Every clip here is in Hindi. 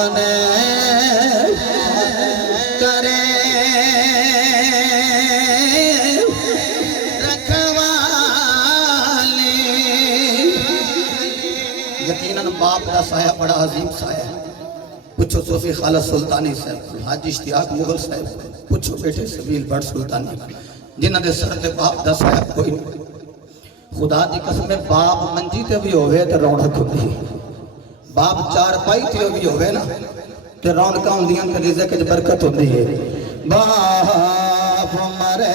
कौन करे रखवाली। यकीनन बाप का साया बड़ा अजीम साया है। पूछो सूफी खाला सुल्तानी साहब, हाजी इश्तियाक मुगल साहब, पूछो बेटे सबील भट्ट सुल्तानी, जिन्हां दे सर ते बाप दा साया कोई नहीं। खुदा दी कसम बाप मंजी ते भी होवे ते रौनक होंदी, बाप चार पाई ते भी होवे ना ते रौनक होंदियां ते रिज़्क़ च बरकत होंदी है। बाप मरे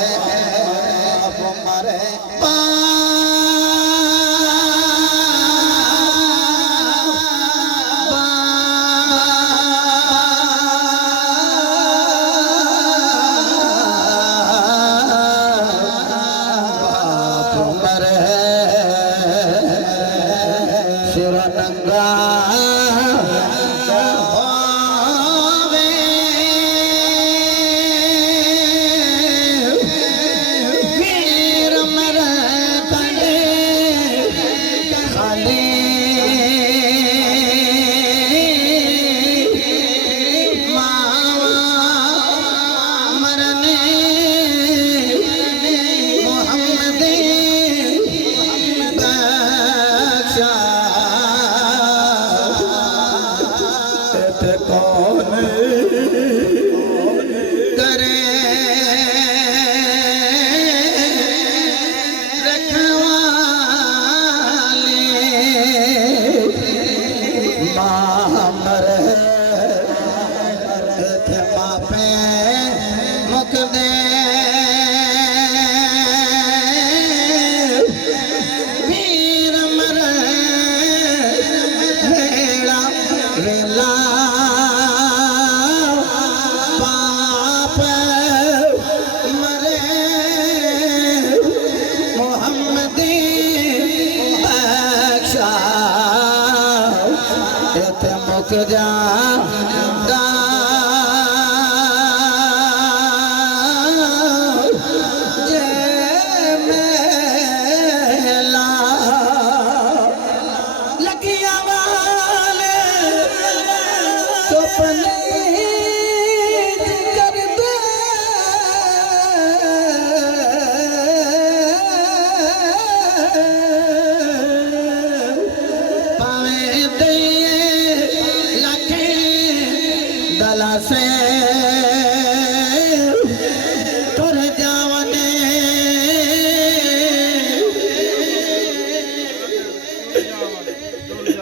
जा लगिया वाले सपने कर दे पावे दे से